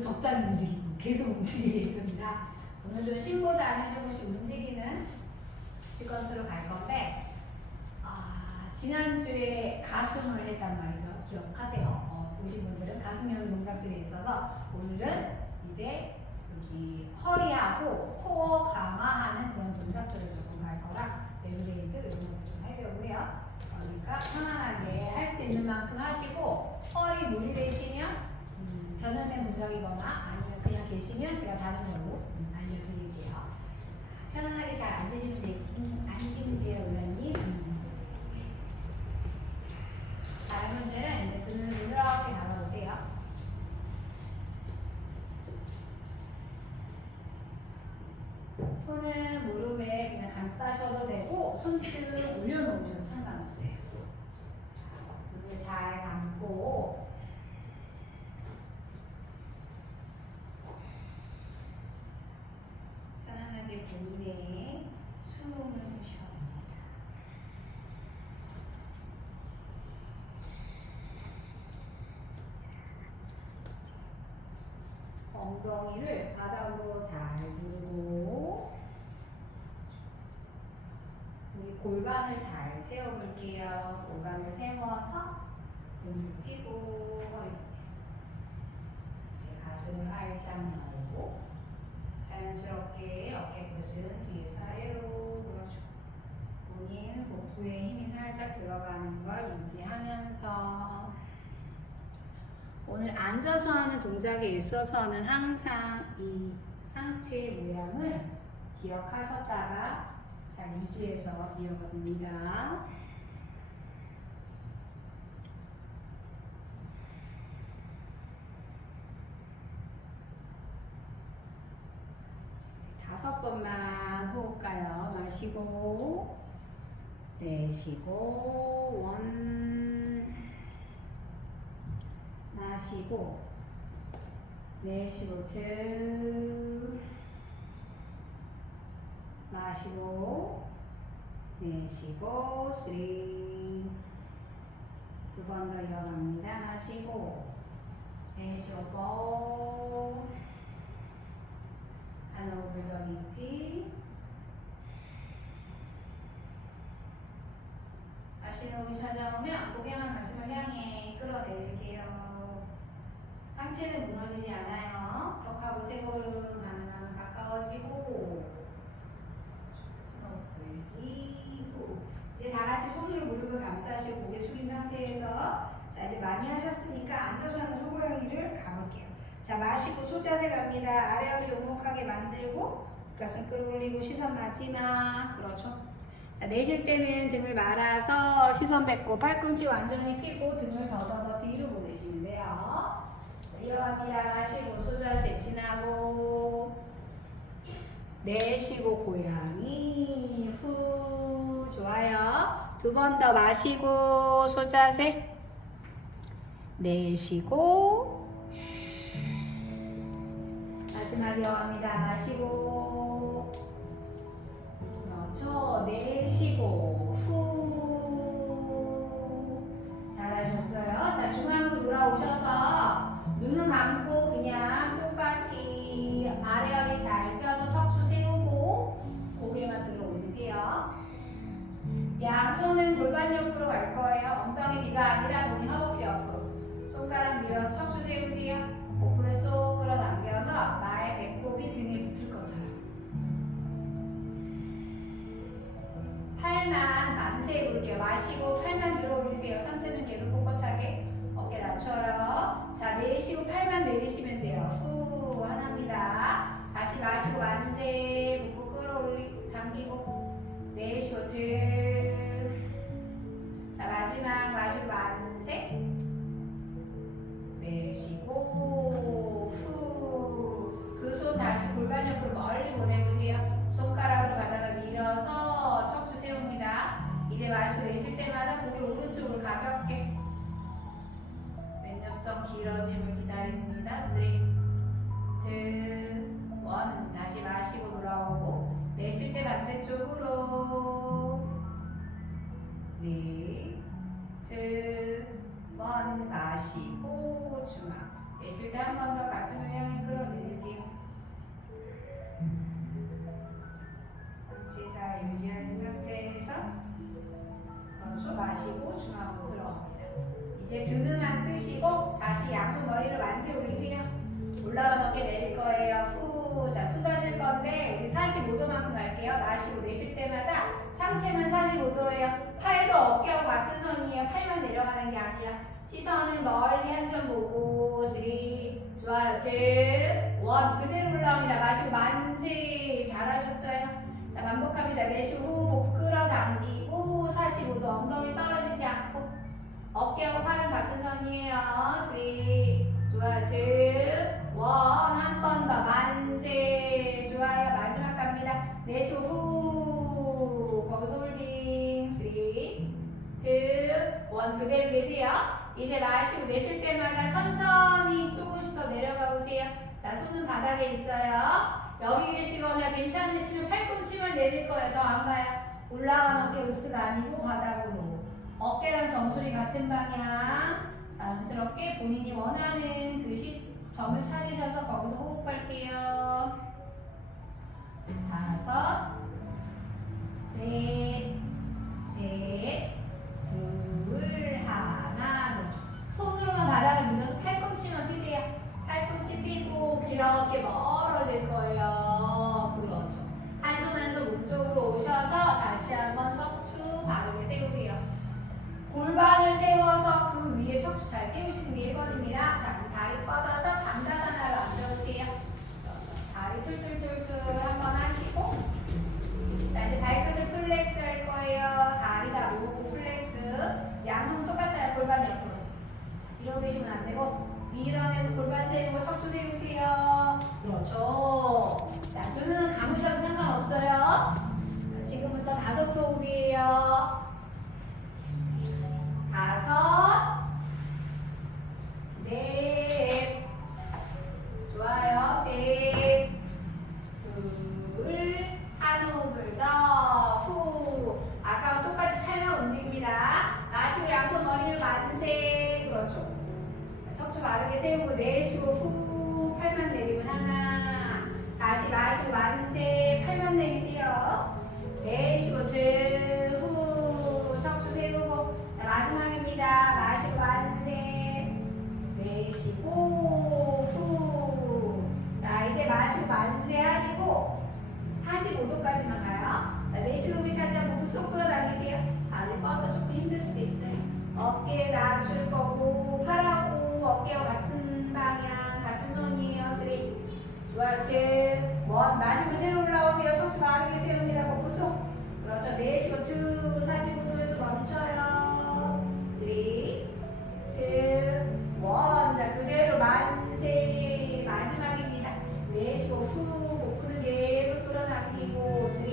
오늘도 적당히 움직이고 계속 움직이겠습니다. 오늘도 쉼보다는 조금씩 움직이는 시퀀스로 갈 건데 지난주에 가슴을 했단 말이죠. 기억하세요. 보신 분들은 가슴형 동작들이 있어서 오늘은 이제 여기 허리하고 코어 강화하는 그런 동작들을 조금 할 거라 레그레이즈 이런 것도 좀 하려고 해요. 그러니까 편안하게 할 수 있는 만큼 하시고 허리 무리 되시면 변형된 동작이거나 아니면 그냥 계시면 제가 다른 걸로 알려드릴게요. 편안하게 잘 앉으시면 돼요, 의원님. 자, 여러분들은 이제 눈을 이렇게 감아보세요. 손은 무릎에 그냥 감싸셔도 되고 손등 올려놓으셔도 상관없어요. 자, 눈을 잘 감고 편안하게 본인의 숨을 쉬어냅니다. 엉덩이를 바닥으로 잘 두고 우리 골반을 잘 세워볼게요. 골반을 세워서 등도 펴고 허리도 펴고 이제 가슴을 활짝 열고 자연스럽게 어깨 끝은 뒤에서 아래로 밀어주고 본인 복부에 힘이 살짝 들어가는 걸 인지하면서 오늘 앉아서 하는 동작에 있어서는 항상 이 상체 모양을 기억하셨다가 잘 유지해서 이어갑니다. 다섯 번만 호흡 가요. 마시고 내쉬고 원 마시고 내쉬고 투 마시고 내쉬고 쓰리 두 번 더 이어갑니다. 마시고 내쉬고 포 한 호흡을 더 깊이 마시는 호흡이 찾아오면 고개만 가슴을 향해 끌어내릴게요. 상체는 무너지지 않아요. 턱하고 쇄골은 가능하면 가까워지고 들지 후 이제 다같이 손으로 무릎을 감싸시고 고개 숙인 상태에서 자 이제 많이 하셨으니까 앉아서 하는 소고양이를 가볼게요. 자 마시고 소자세 갑니다. 아래 허리 오목하게 만들고 가슴 끌어올리고 시선 마지막 그렇죠. 자 내쉴 때는 등을 말아서 시선 뱉고 팔꿈치 완전히 펴고 등을 더더더 뒤로 보내시면 돼요. 이어갑니다. 마시고 소자세 지나고 내쉬고 고양이 후 좋아요. 두 번 더 마시고 소자세 내쉬고 마지막 이어갑니다. 마시고 그렇죠. 내쉬고 후 잘하셨어요. 자 중앙으로 돌아오셔서 눈은 감고 그냥 똑같이 아래 허리 잘 펴서 척추 세우고 고개만 들어 올리세요. 양손은 골반 옆으로 갈 거예요. 엉덩이 뒤가 아니라 본인 허벅지 옆으로 손가락 밀어서 척추 세우세요. 복부를 쏙 끌어당겨서 나의 배꼽이 등에 붙을 것처럼 팔만 만세 해볼게요. 마시고 팔만 들어 올리세요. 상체는 계속 꼿꼿하게 어깨 낮춰요. 자 내쉬고 팔만 내리시면 돼요. 후 하나입니다. 다시 마시고 만세 복부 끌어올리고 당기고 내쉬고 둘. 자 마지막 마시고 만세 내쉬고 후. 그 손 다시 골반 옆으로 멀리 보내보세요. 손가락으로 바닥을 밀어서 척추 세웁니다. 이제 마시고 내쉴 때마다 고개 오른쪽으로 가볍게 왼접선 길어짐을 기다립니다. 3, 2, 1 다시 마시고 돌아오고 내쉴 때 반대쪽으로 3, 2, 1 마시고 중앙 내쉴 때 한 번 더 가슴을 향해 올라가는 어깨 내릴 거예요. 후. 자, 쏟아질 건데 우리 45도만큼 갈게요. 마시고 내쉴 때마다 상체만 45도예요. 팔도 어깨와 같은 선이에요. 팔만 내려가는 게 아니라 시선은 멀리 한 점 보고 3 좋아요. 2 1 그대로 올라옵니다. 마시고 만세. 잘하셨어요. 자, 반복합니다. 내쉬고 후 목 끌어당기고 45도 엉덩이 떨어지지 않고 어깨하고 팔은 같은 선이에요. 3 좋아요. 2 1 한 번 더 만세. 좋아요. 마지막 갑니다. 내쉬고 후 거기서 홀딩 3 2 1 그대로 계세요. 이제 마시고 내쉴 때마다 천천히 조금씩 더 내려가 보세요. 자, 손은 바닥에 있어요. 여기 계시거나 괜찮으시면 팔꿈치만 내릴 거예요. 더 안 가요. 올라가는 어깨 으쓱 아니고 바닥으로. 어깨랑 정수리 같은 방향. 자연스럽게 본인이 원하는 그 점을 찾으셔서 거기서 호흡할게요. 5, 4, 3, 2, 1 손으로만 바닥을 밀어서 팔꿈치만 피세요. 팔꿈치 삐고 귀랑 어깨 멀어질 거예요. 그렇죠. 한 손 한 손 몸쪽으로 오셔서 다시 한번 척추 바르게 세우세요. 골반을 세워서 그 위에 척추 잘 세우시는 게 1번입니다. 자, 다리 뻗어서 담다산하로 앉아보세요. 다리 툴툴툴툴 한번 하시고, 자, 이제 발끝을 플렉스 할 거예요. 다리 다 모으고 플렉스. 양손 똑같아요. 골반 옆으로. 이러고 계시면 안 되고, 밀어내서 골반 세우고 척추 세우세요. 그렇죠. 자, 두 눈은 감으셔도 상관없어요. 지금부터 5 호흡이에요. 5, 4, 좋아요. 3, 2, 한 호흡을 더. 후. 아까와 똑같이 팔만 움직입니다. 마시고 양손 머리를 만세. 그렇죠. 자, 척추 바르게 세우고 내쉬고 후. 팔만 내리면 하나. 다시 마시고 만세. 팔만 내리세요. 내쉬고 후. 척추 세우고. 자, 마지막입니다. 마시고 만세. 내쉬고 후. 자, 이제 마시고 만세 하시고 45도까지만 가요. 자, 내쉬고 살짝 목을 쏙 끌어당기세요. 다리 뻗어 조금 힘들 수도 있어요. 어깨 낮출 거고 팔하고 어깨와 같은 방향 같은 손이에요. 3 좋아요. 2 1 마시고 그대로 올라오세요. 척추 바르게 세웁니다. 복부 속. 그렇죠. 내쉬고 2 45도에서 멈춰요. 3 2 1 자, 그대로 만세. 마지막입니다. 내쉬고 후 목구를 계속 끌어당기고 3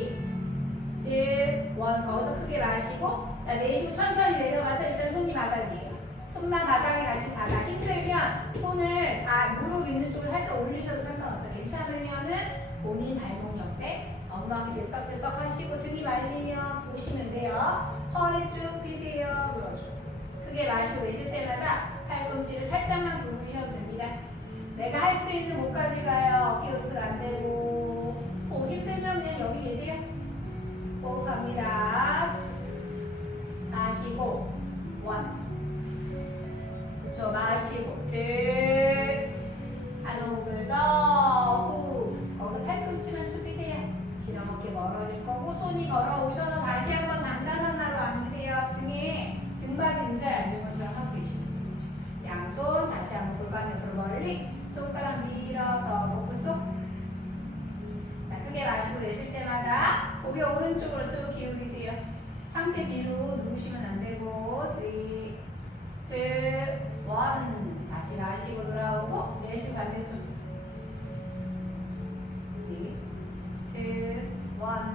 2 1 거기서 크게 마시고, 자, 내쉬고 천천히 내려가서 일단 손이 바닥이에요. 손만 바닥에 가시 바닥. 힘들면 손을 다 무릎 있는 쪽으로 살짝 올리셔도 상관없어요. 괜찮으면은 본인 발목 옆에 엉덩이 들썩들썩 하시고 등이 말리면 보시면 돼요. 허리 쭉 펴세요. 그렇죠. 크게 마시고 내쉴 때마다 팔꿈치를 살짝만 구부리셔도 됩니다. 내가 할 수 있는 곳까지 가요. 어깨 으쓱 안 되고. 힘들면 그냥 여기 계세요. 호흡합니다. 마시고 1 그렇죠. 마시고 2 한 호흡을 더 후. 거기서 팔꿈치만 쭉 펴세요. 귀랑 어깨 멀어질 거고 손이 걸어오셔서 다시 한번 단다산하로 앉으세요. 등에 등받이 의자에 앉은 것처럼 하고 계시면 되죠. 양손 다시 한번 골반 옆으로 멀리 손가락 밀어서 목구 속. 자, 크게 마시고 내쉴 때마다 고개 오른쪽으로 쭉 기울이세요. 상체 뒤로 누우시면 안 되고 3 2 1 다시 마시고 돌아오고 내쉬고 반대쪽 3 2 1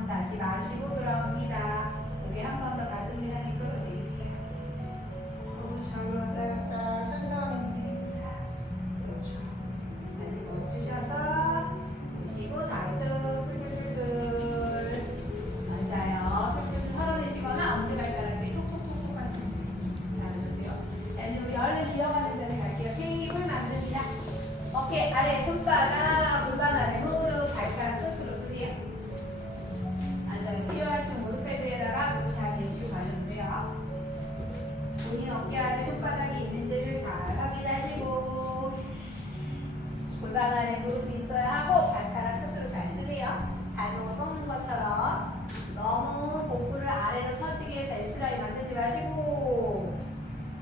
다시 마시고 돌아옵니다. 고개 한 번 더 가슴을 향해 끌어내리세요. 거기서 왔다 갔다 천천히 움직입니다. 그렇죠. 살짝 멈추셔서 보시고 다리 툴툴툴툴 맞아요. 툴툴툴 털어내시거나 엄지발가락에 톡톡톡톡 하시면 잘하셨어요. 자, 우리 얼른 이어가는 자리 갈게요. 테이블 만듭니다. 어깨 아래 손바닥 골반 아래 무릎 발가락 끝으로 쓰세요. 앉아요. 필요하시면 무릎 패드에다가 무릎 잘 대시고 가셔도 돼요. 본인 어깨 아래 손바닥이 있는지를 잘 확인하시고 골반 아래 무릎이 있어야 하고 발가락 끝으로 잘 쓰세요. 발목을 꺾는 것처럼 너무 복부를 아래로 처지게 해서 S라인 만들지 마시고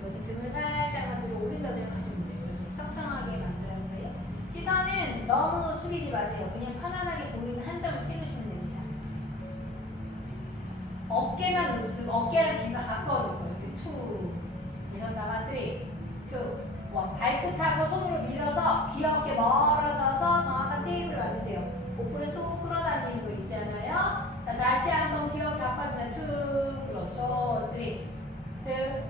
그렇지. 등을 살짝만 들어 올린다고 생각하시면 돼요. 그렇죠. 평평하게 만들었어요. 시선은 너무 숙이지 마세요. 그냥 편안하게 보이는 한 점을 찍으시면 됩니다. 어깨만 있으면 어깨랑 귀가 가까워질 거예요. 이렇게 투 내셨다가 3, 2, 1 발끝하고 손으로 밀어서 귀 어깨 멀어져서 정확한 테이블 만드세요. 복부를 쏙 끌어당기는 거 있잖아요. 자 다시 한번 귀 어깨 아파지면 2 그렇죠. 3, 2, 1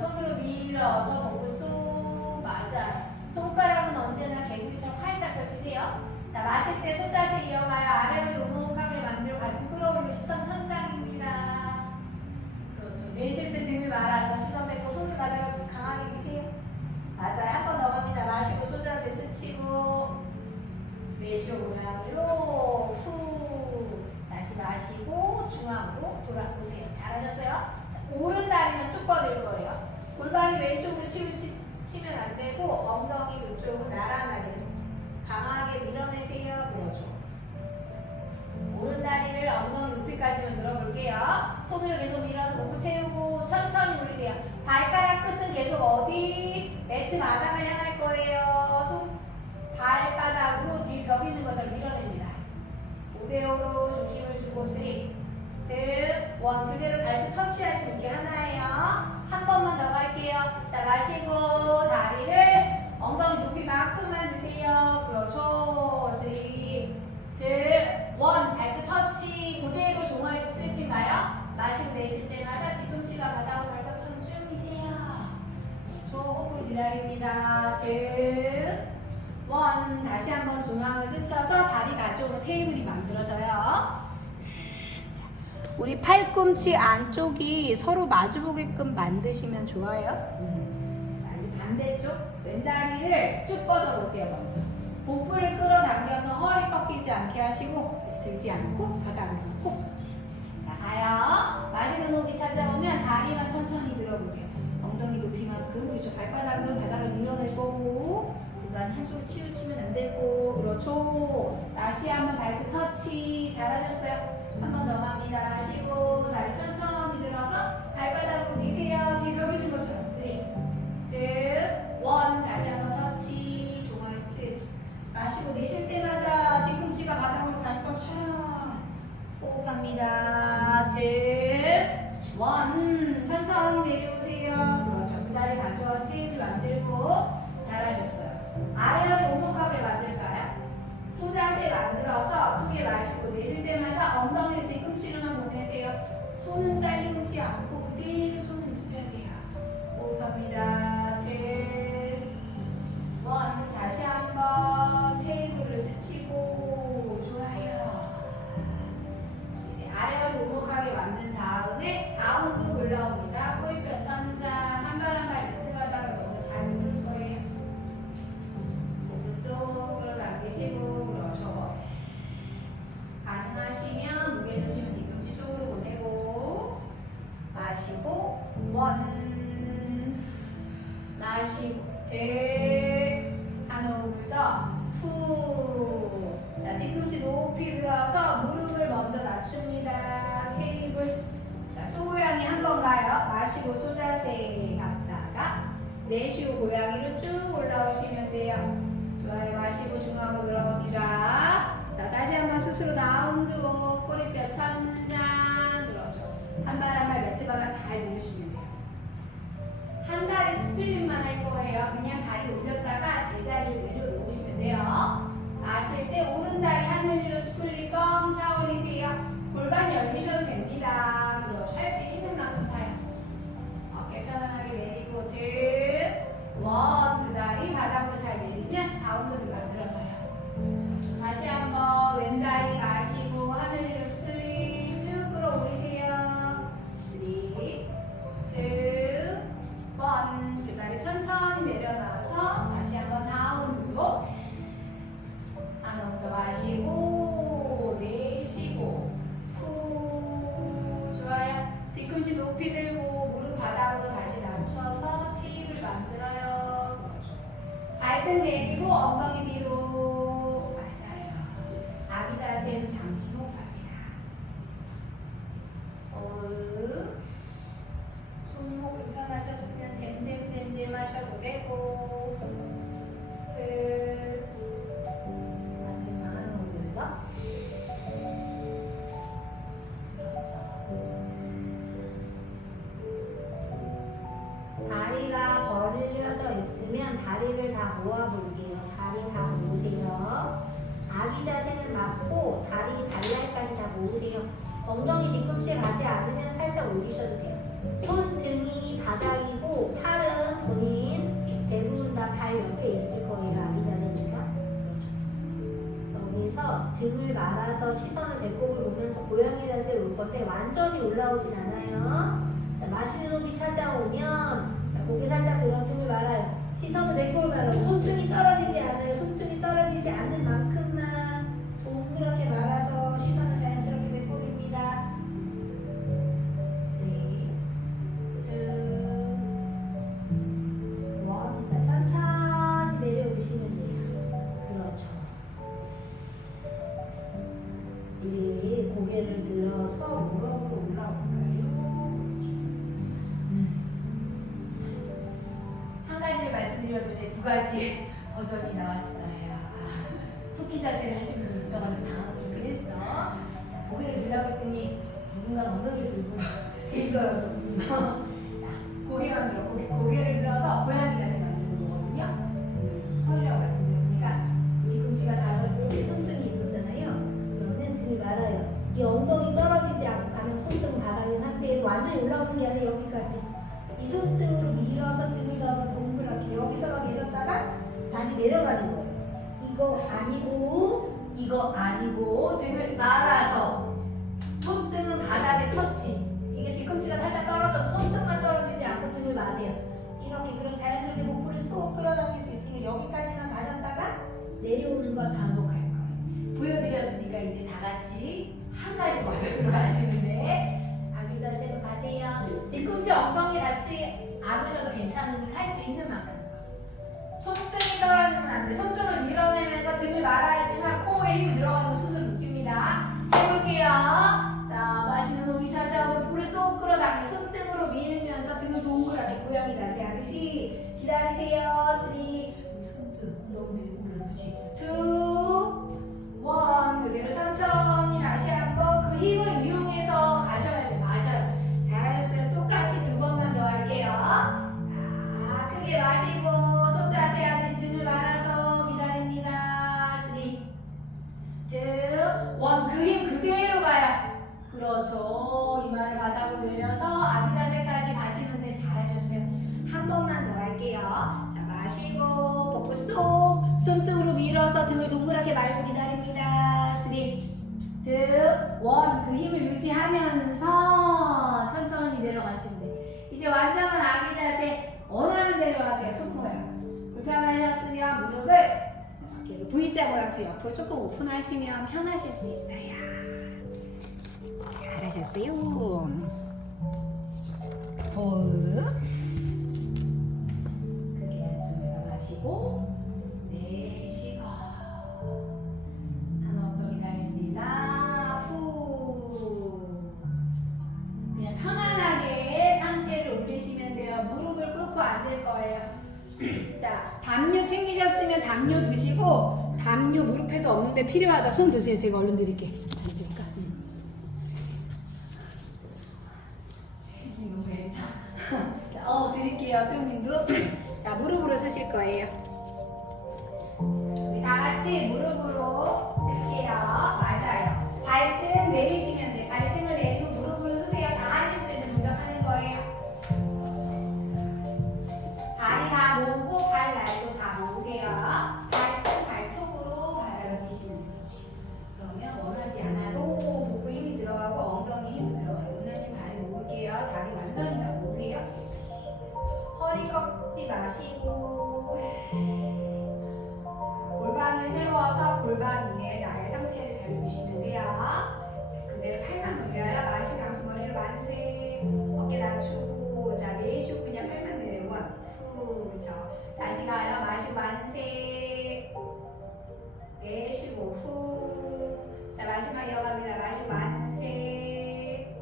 손으로 밀어서 복부 쏙 맞아요. 손가락은 언제나 개구리처럼 활짝 펼치세요. 자 마실 때 소자세 이어가요. 아래로 오목하게 만들고 가슴 끌어올리고 시선 천장입니다. 그렇죠. 내쉴 때 등을 말아서 시선 뱉고 손을 바닥을 강하게 미세요. 맞아요. 한 번 더 갑니다. 마시고 소자세 스치고 내쉬어 모양으로 후 다시 마시고 중앙으로 돌아오세요. 잘하셨어요? 오른 다리만 쭉 뻗을 거예요. 골반이 왼쪽으로 치면 안 되고 엉덩이 이쪽으로 나란하게 강하게 밀어내세요. 그렇죠. 오른 다리를 엉덩이 높이까지만 들어볼게요. 손으로 계속 밀어서 목을 채우고 천천히 올리세요. 발가락 끝은 계속 어디? 매트 바닥을 향할 거예요. 손 발바닥으로 뒤에 벽 있는 것을 밀어냅니다. 5대5로 중심을 주고 3, 2, 1 그대로 발끝 터치하시는 게 하나예요. 한 번만 더 갈게요. 자 마시고 다리를 엉덩이 높이만큼만 드세요. 그렇죠. 3, 2, 1 발끝 터치 그대로 종아리 스트레칭 가요. 마시고 내쉴 때마다 뒤꿈치가 바닥을 밟 것처럼 쭉 미세요. 그렇죠. 호흡을 기다립니다. 2, 1 다시 한번 중앙을 스쳐서 다리 가쪽으로 테이블이 만들어져요. 우리 팔꿈치 안쪽이 서로 마주보게끔 만드시면 좋아요. 자, 이제 반대쪽 왼다리를 쭉 뻗어보세요. 먼저 복부를 끌어당겨서 허리 꺾이지 않게 하시고 들지 않고 바닥을 놓고 자 가요. 마시는 호흡이 찾아오면 다리만 천천히 들어보세요. 엉덩이 높이만큼 그렇죠. 발바닥으로 바닥을 밀어낼 거고 골반 한쪽으로 치우치면 안 되고 그렇죠. 다시 한번 발끝 터치 잘하셨어요. 한 번 더 갑니다. 마시고 다리 천천히 들어서 발바닥으로 미세요. 뒤에 벽 있는 것처럼 3, 2, 1 다시 한번 터치 종아리 스트레치 마시고 내쉴 때마다 뒤꿈치가 바닥으로 갈 것처럼 호흡 갑니다. 2, 1 천천히 내려오세요. 그렇죠. 그 다리 가져와서 테이블 만들고 잘하셨어요. 아래허리 오목하게 만들까요? 소자세 만들어서 크게 마시고 내쉴 때마다 엉덩이를 뒤꿈치로만 보내세요. 손은 딸려오지 않고 그대로 손은 있어야 돼요. 호흡합니다. 2, 1 다시 한번 테이블을 스치고 좋아요. 이제 아래허리 오목하게 만든 다음에 다운도 올라옵니다. 꼬리뼈 천장 한 발 한 발 매트 바닥을 먼저 잘 누를 거예요. 쏙 끌어당기시고 그렇죠. 가능하시면 무게중심은 뒤꿈치 쪽으로 보내고 마시고 마시고 한 호흡을 더 후. 자 뒤꿈치 높이 들어서 무릎을 먼저 낮춥니다. 테이블 자 소고양이 한 번 가요. 마시고 소자세 갔다가 내쉬고 고양이로 쭉 올라오시면 돼요. 좋아요. 마시고 중앙으로 들어갑니다. 자 다시 한번 스스로 다운도 꼬리뼈 천장 그렇죠. 한 발 한 발 매트 바닥 잘 누르시면 돼요. 한 다리 스플릿만 할 거예요. 그냥 다리 올렸다가 제자리로 내려놓으시면 돼요. 마실 때 오른 다리 하늘 위로 스플릿 뻥 차 올리세요. 골반 열리셔도 됩니다. 그렇죠. 할 수 있는 만큼 사요. 어깨 편안하게 내리고 그 다리 바닥으로 잘 내리면 다운도를 만들어 뒤꿈치에 가지 않으면 살짝 올리셔도 돼요. 손 등이 바닥이고 팔은 본인 대부분 다 발 옆에 있을 거예요. 아기 자세니까. 여기서 등을 말아서 시선을 배꼽을 보면서 고양이 자세로 올 건데 완전히 올라오진 않아요. 자, 마시는 호흡이 찾아오면 자, 고개 살짝 들어 등을 말아요. 시선을 배꼽을 말아요. 손등이 떨어지지 않아요. 손등이 떨어지지 않는 만큼만 동그랗게 말아서 시선을 자연스럽게 배꼽입니다. 3, 2, 1. 자, 천천히 내려오시면 돼요. 그렇죠. 우리 고개를 들어서 무릎으로 올라올까요? 한 가지를 말씀드렸는데 두 가지 버전이 나왔어요. 토끼 자세를 하신 분이 있어가지고 당황스럽긴 했어. 자, 고개를 들라고 했더니 누군가 엉덩이를 들고 계시더라고요. 자, 고개만 들어. 고개를 들어서 고양이 자세 만드는 거거든요. 허리라고 말씀드렸으니까 뒤꿈치가 다 이렇게 손등이 있었잖아요. 그러면 등이 말아요. 이 엉덩이 떨어지지 않고 가면 손등 바닥인 상태에서 완전히 올라오는 게 아니라 여기까지. 이 손등으로 밀어서 등을 더 동그랗게 여기서만 계셨다가 다시 내려가는 거예요. 이거 아니고 등을 말아서 손등은 바닥에 터치. 이게 뒤꿈치가 살짝 떨어져도 손등만 떨어지지 않고 등을 마세요. 이렇게 그럼 자연스럽게 목표를 쏙 끌어당길 수 있으니까 여기까지만 가셨다가 내려오는 걸 반복할 거예요. 보여드렸으니까 이제 다 같이 한 가지 버전으로 하시는데 아기 자세로 가세요. 뒤꿈치 엉덩이 닿지 않으셔도 괜찮으니까 할 수 있는 만큼. 손등이 떨어지면 안 돼. 손등을 밀어내면서 등을 말아야지만 코어에 힘이 들어가는 거 스스로 느낍니다. 해볼게요. 자, 마시는 호흡이 찾아오고 불을 쏙 끌어당겨 손등으로 밀면서 등을 동그랗게 고양이 자세 하듯이 기다리세요. 3, 우리 손등 너무 올려서 그렇지. 2, 1 그대로 천천히 다시 한번 그 힘을 이용해서 가셔야 돼. 맞아요. 잘하셨어요. 똑같이 두 번만 더 할게요. 자, 크게 마시고 손 자세 하듯이 등을 말아서 기다립니다. 3, 2, 1 그 힘 그대로 가요. 그렇죠. 이마를 바닥으로 내려서 아기 자세까지 가시는데 잘하셨어요. 한 번만 더 할게요. 자, 마시고 복부 쏙 손등으로 밀어서 등을 동그랗게 말고 기다립니다. 3, 2, 1 그 힘을 유지하면서 천천히 내려가시면 돼요. 이제 완전한 아기 자세 원하는 대로 하세요. 손 모양 불편하셨으면 무릎을 이렇게 V자 모양처럼 옆으로 조금 오픈하시면 편하실 수 있어요. 잘하셨어요. 호흡 크게 한숨을 더 마시고 내쉬고 한 엉덩이 날립니다. 후 그냥 편안하게 상체를 올리시면 돼요. 무릎을 꿇고 앉을 거예요. 자, 담요 챙기셨으면 담요 드시고 담요 무릎에도 없는데 필요하다 손 드세요. 제가 얼른 드릴게. 드릴게요. 소영님도. 자, 무릎으로 쓰실 거예요. 우리 다 같이 무릎으로 쓸게요. 맞아요. 발등 내리시면 돼요. 발등을 내리고 무릎으로 쓰세요. 다 하실 수 있는 동작 하는 거예요. 다리 다 모으고 발 날도 다 모으세요. 발등 발톱으로 바닥을 미시면 되지. 그러면 원하지 않아도 복부 힘이 들어가고 엉덩이 힘도 들어가요. 원하는 다리 모을게요. 다리 완전히 다 모으세요. 허리 꺾지 마시고 골반을 세워서 골반 위에 나의 상체를 잘 두시면 돼요. 자, 그대로 팔만 돌려요. 마시고 양손머리로 만세. 어깨 낮추고 자 내쉬고 그냥 팔만 내려고 후 그렇죠. 다시 가요. 마시고 만세. 내쉬고 후. 자 마지막 이어갑니다. 마시고 만세.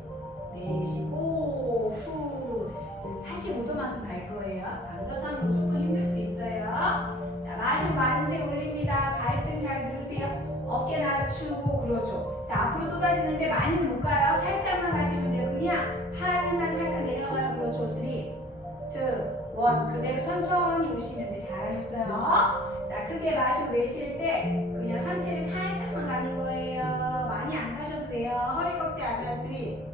내쉬고 후. 45도만큼 갈 거예요. 앉아서 하는 거 조금 힘들 수 있어요. 자, 마시고 만세 올립니다. 발등 잘 누르세요. 어깨 낮추고 그렇죠. 자, 앞으로 쏟아지는데 많이는 못 가요. 살짝만 가시면 돼요. 그냥 팔만 살짝 내려가요. 그렇죠. 3, 2, 1 그대로 천천히 오시면 돼. 잘하셨어요. 자, 크게 마시고 내쉴 때 그냥 상체를 살짝만 가는 거예요. 많이 안 가셔도 돼요. 허리 꺾지 않아요. 3, 2,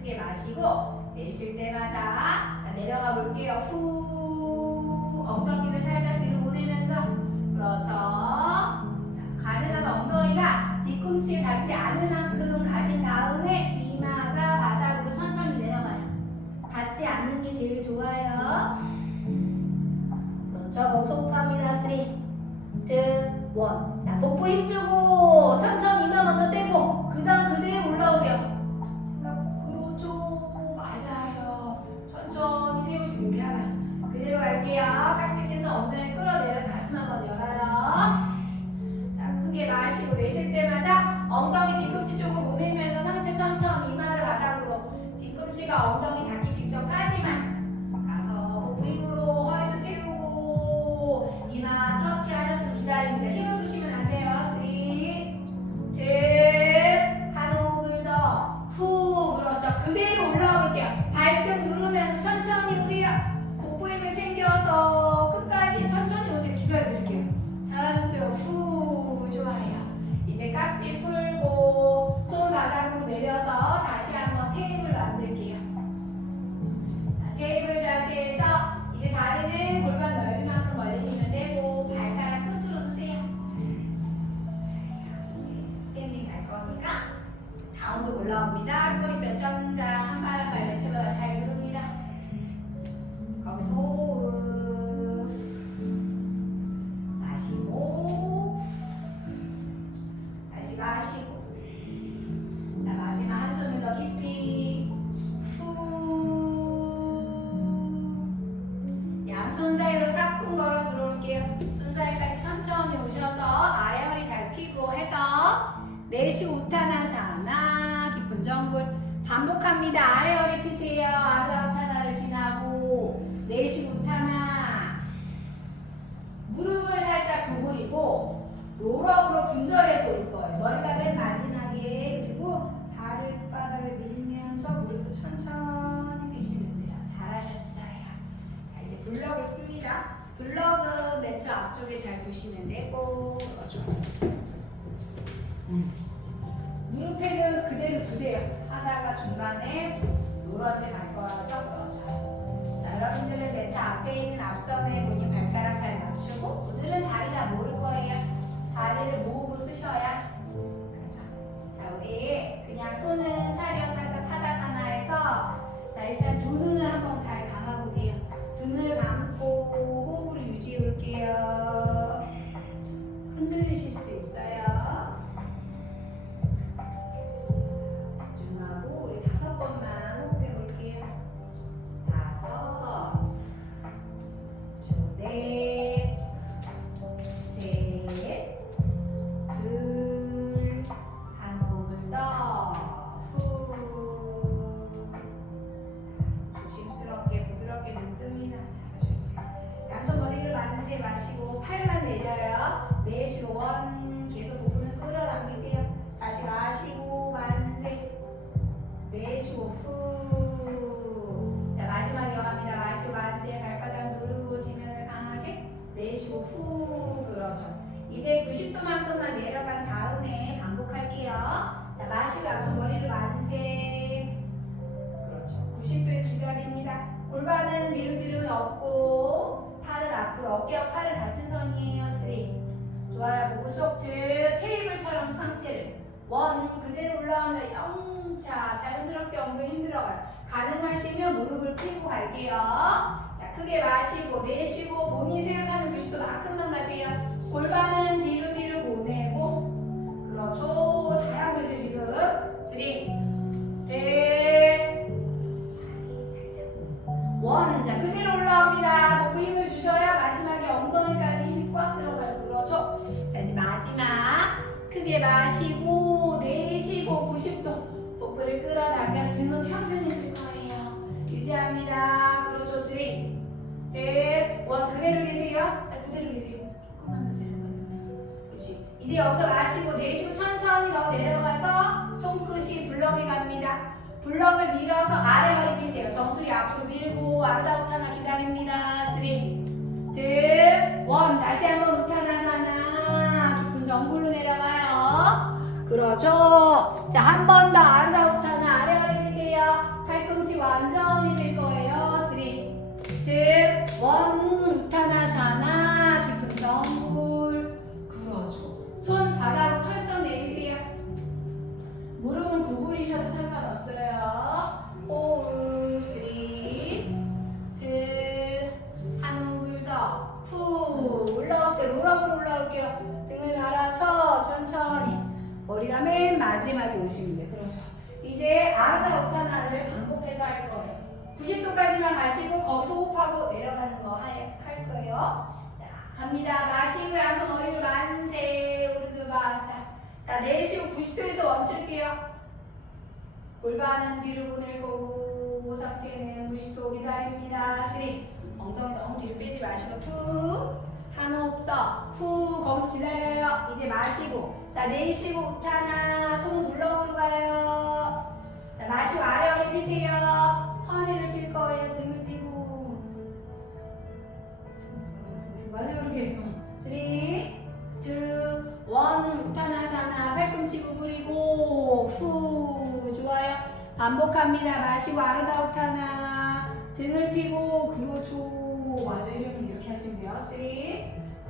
크게 마시고 내쉴 때마다 자, 내려가 볼게요. 후 엉덩이를 살짝 뒤로 보내면서 그렇죠. 자, 가능하면 엉덩이가 뒤꿈치에 닿지 않을 만큼 가신 다음에 이마가 바닥으로 천천히 내려가요. 닿지 않는 게 제일 좋아요. 그렇죠. 목소 호흡합니다. 3, 2, 1. 자, 복부 힘주고 천천히 이마 먼저 떼고 그 다음 그대로 올라오세요. 그렇죠. 맞아요. 천천히 세우시고 이렇게 하나. 그대로 갈게요. 깍지 껴서 엉덩이 끌어내려 가슴 한번 열어요. 자, 크게 마시고 내쉴 때마다 엉덩이 뒤꿈치 쪽으로 보내면서 상체 천천히 이마를 바닥으로 뒤꿈치가 엉덩이 닿기 직전까지만 가서 복부 힘으로 허리도 세우고 이마 터치하셨으면 기다립니다. 힘을 푸시면 안 돼요. 3, 2, 한 호흡을 더 후. 그렇죠. 그대로 올라가 볼게요. 발등 누르면서 천천히 오세요. 복부 힘을 챙겨서 끝까지 천천히 오세요. 기다려드릴게요. 잘하셨어요. 후. 좋아요. 이제 깍지 풀고 손 바닥으로 내려서 다시 한번 테이블 만들게요. 자, 테이블 자세에서 이제 다리는 골반 넓이만큼 벌리시면 되고 발가락 끝으로 쓰세요. 스탠딩 갈 거니까 다운도 올라옵니다. 꼬리뼈 천장 한 발 한 발 매트보다 잘 누릅니다. 거기서 호흡 마시고 다시 마시고 자 마지막 한숨을 더 깊이 양손 사이로 싹둥 걸어 들어올게요. 손 사이까지 천천히 오셔서 아래 허리 잘 펴고 헤더 내쉬고 우타나사나 깊은 정글 반복합니다. 아래 허리 펴세요. 아자 우타나를 지나고 내쉬고 우타나 무릎을 살짝 구부리고 롤업으로 분절해서 올 거예요. 머리가 맨 마지막에 그리고 발바닥을 밀면서 무릎을 천천히 펴시면 돼요. 잘하셨어요. 자 이제 블럭을 씁니다. 블럭은 매트 앞쪽에 잘 두시면 되고 그렇죠. 무릎 패드 그대로 두세요. 하다가 중간에 노란색 갈 거라서 그렇죠. 자, 여러분들은 매트 앞에 있는 앞선에 본인 발가락 잘 맞추고 오늘은 다리 다 모을 거예요. 다리를 모으고 쓰셔야 그렇죠. 자 우리 그냥 손은 차렷 타셔 타다사나에서 자 일단 두 눈을 한번 잘 감아보세요. 두 눈을 감고 호흡을 유지해 볼게요. 흔들리실 수도 있어요. 집중하고 우리 5번만 호흡해 볼게요. 5, 넷, 셋, 둘, 한 호흡을 더 후. 자, 조심스럽게 부드럽게 눈 뜹니다. 잘하셨어요. 양손 머리를 만세 마시고 팔만 내려요. 내쉬고 원 계속 복부는 끌어당기세요. 다시 마시고 만세 내쉬고 후. 자 마지막 이어갑니다. 마시고 만세 발바닥 누르고 지면을 강하게 내쉬고 후. 그렇죠. 이제 90도만큼만 내려간 다음에 반복할게요. 자 마시고 양손 머리를 만세. 그렇죠. 90도에서 기다립니다. 골반은 뒤로 접고 팔은 앞으로 어깨와 팔은 같은 선이에요. 3. 좋아요. 복부 쏙 테이블처럼 상체를 원 그대로 올라오면 영차 자연스럽게 엉덩이 힘들어가요. 가능하시면 무릎을 펴고 갈게요. 자 크게 마시고 내쉬고 본인 생각하는 90도만큼만 가세요. 골반은 뒤로 보내고 그렇죠. 잘하고 있어요 지금. 3, 2, 1. 자 그대로 올라옵니다. 복부 힘을 주셔야 마지막에 엉덩이까지 힘이 꽉 들어가요. 그렇죠. 자 이제 마지막 크게 마시고 내쉬고 90도 복부를 끌어당겨 등은 평평해질 거예요. 유지합니다. 그렇죠. 3, 2, 1. 그대로 계세요. 그대로 계세요. 조금만 더 내려가요. 그렇지. 이제 여기서 마시고 내쉬고 천천히 더 내려가서 손끝이 블럭에 갑니다. 블럭을 밀어서 아래 허리 펴세요. 정수리 앞으로 밀고 아르다 우타나 기다립니다. 3, 2, 1. 다시 한번 우타나사나 깊은 정글로 내려가요. 그렇죠. 자, 한 번 더 아르다 우타나 아래 허리 펴세요. 마지막에 오시면 돼요. 그렇죠. 이제 아르다 우타나를 반복해서 할 거예요. 90도까지만 가시고 거기서 호흡하고 내려가는 거 할 거예요. 자, 갑니다. 마시고 양손 머리를 만세. 우르드바스타. 자, 내쉬고 90도에서 멈출게요. 골반은 뒤로 보낼 거고 상체는 90도 기다립니다. 3. 엉덩이 너무 뒤로 빼지 마시고 2. 한 호흡 더. 후. 거기서 기다려요. 이제 마시고. 자, 내쉬고 우타나. 손을 물러오르 가요. 자, 마시고 아래 허리 펴세요. 허리를 필 거예요. 등을 펴고. 맞아요, 이렇게. 3, 2, 1. 우타나사나. 팔꿈치 구부리고. 후. 좋아요. 반복합니다. 마시고 아르다 우타나. 등을 펴고. 그렇죠. 맞아요. 이렇게 하시면 돼요. 3, 2,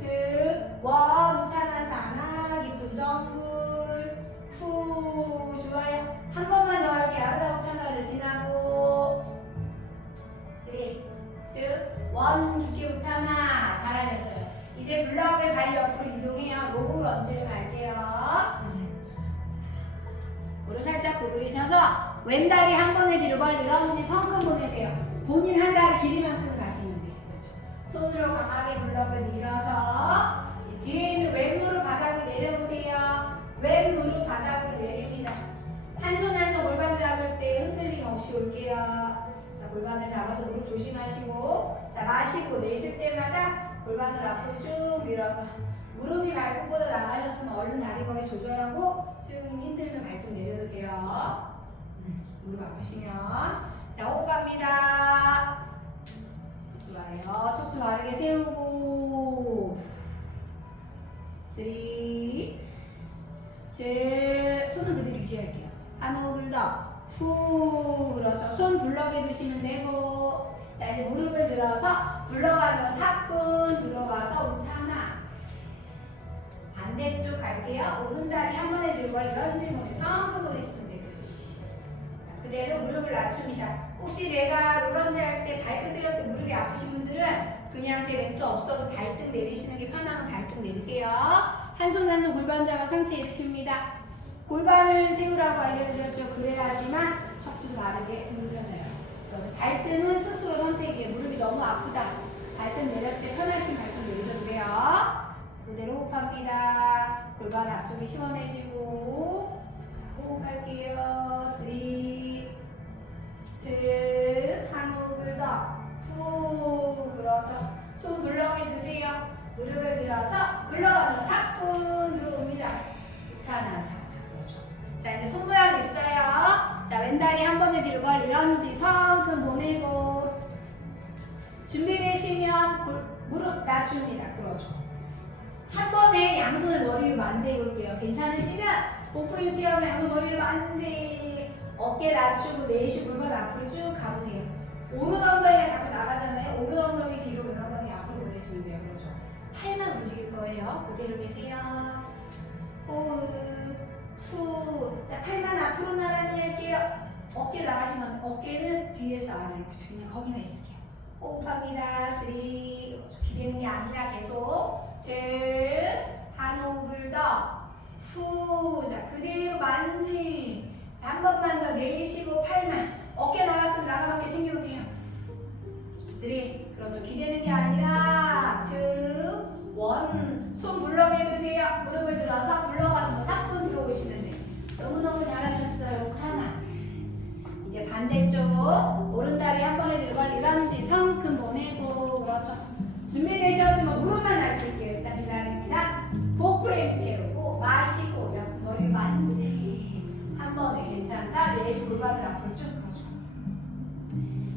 1. 우타나사나. 깊은 정글. 후. 좋아요. 한 번만 더 할게요. 아르다 우타나를 지나고 3, 2, 1. 깊게 우타나. 잘하셨어요. 이제 블럭을 발 옆으로 이동해요. 로우 런지를 갈게요. 무릎 살짝 구부리셔서 왼다리 한 번에 뒤로 벌리 런지 성큼 보내세요. 본인 한 다리 길이만큼 가시면 돼요. 손으로 강하게 블럭을 밀어서 뒤에 있는 왼무릎 바닥으로 내려보세요. 왼무릎 바닥으로 내립니다. 한 손 한 손 골반 잡을 때 흔들림 없이 올게요. 자, 골반을 잡아서 무릎 조심하시고, 자, 마시고 내쉴 때마다 골반을 앞으로 쭉 밀어서 무릎이 발끝보다 나가셨으면 얼른 다리 거리 조절하고 소영님 힘들면 발 좀 내려도 돼요. 무릎 아프시면. 자, 호흡 갑니다. 좋아요. 척추 바르게 세우고 3, 2, 손은 그대로 유지할게요. 한 호흡을 더. 후. 그렇죠. 손 블럭에 두시면 되고. 자, 이제 무릎을 들어서 블럭 안으로 4분 들어가서 우타나. 반대쪽 갈게요. 오른다리 한 번에 들고 런지 모드 성큼 보내시면 돼요. 그렇지. 자, 그대로 무릎을 낮춥니다. 혹시 내가 롤런지 할 때 발끝 세웠을 때 무릎이 아프신 분들은 그냥 제 멘트 없어도 발등 내리시는 게 편하면 발등 내리세요. 한 손 한 손 골반 잡아 상체 일으킵니다. 골반을 세우라고 알려드렸죠. 그래야지만 척추도 바르게 굽혀져요. 그래서 발등은 스스로 선택이에요. 무릎이 너무 아프다. 발등 내렸을 때 편하신 발등 내리셔도 돼요. 자, 그대로 호흡합니다. 골반 앞쪽이 시원해지고. 자, 호흡할게요. 3, 2, 한 호흡을 더. 후. 그래서 손 블럭에 두세요. 무릎을 들어서 블럭으로 4분 들어옵니다. 우타나사. 자, 이제 손 모양 있어요. 자, 왼다리 한 번에 뒤로 벌리 런지 성큼 보내고 준비되시면 무릎 낮춥니다. 그렇죠. 한 번에 양손을 머리를 만세 볼게요. 괜찮으시면 복부 힘 찌어서 양손 머리를 만세. 어깨 낮추고 내쉬고 골반 앞으로 쭉 가보세요. 오른 엉덩이가 자꾸 나가잖아요. 오른 엉덩이 뒤로 왼 엉덩이 앞으로 보내시면 돼요. 그렇죠. 팔만 움직일 거예요. 그대로 계세요. 호흡. 후. 자, 팔만 앞으로 나란히 할게요. 어깨 나가시면 어깨는 뒤에서 아래로 그냥 거기만 있을게요. 호흡합니다. 3. 기대는 게 아니라 계속. 한 호흡을 더. 후. 자, 그대로 만세. 자, 한 번만 더 내쉬고 팔만. 어깨 나갔으면 나간 어깨 챙겨오세요. 3. 그렇죠. 기대는 게 아니라 2, 1. 손 블럭에 두세요. 무릎을 들어서 블럭하는 거 4분 들어오시면 돼요. 너무너무 잘하셨어요. 우타나. 이제 반대쪽 오른다리 한 번에 들고 런지 성큼 보내고. 그렇죠. 준비되셨으면 무릎만 낮출게요. 일단 기다립니다. 복부 힘 채우고 마시고 양손 머리를 만세. 한 번에 괜찮다. 내쉬고 골반을 앞으로 쭉. 그렇죠.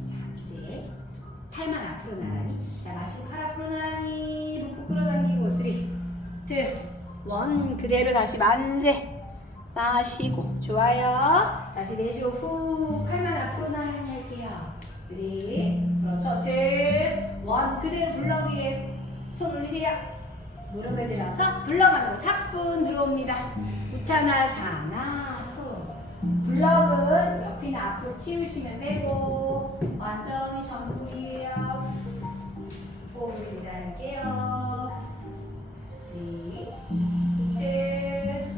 자, 이제 팔만 앞으로 나란히. 자, 마시고 팔 앞으로 나란히. 복부 끌어당기고 3, 2, 1. 그대로 다시 만세. 마시고. 좋아요. 다시 내쉬고 후. 팔만 앞으로 나란히 할게요. 3. 그렇죠. 2, 1. 그대로 블럭 위에 손 올리세요. 무릎을 들어서 블럭 안으로 4분 들어옵니다. 우타나사나. 블럭은 옆이나 앞으로 치우시면 되고 완전히 정굴이에요. 호흡을 기다릴게요. 3, 2, 1.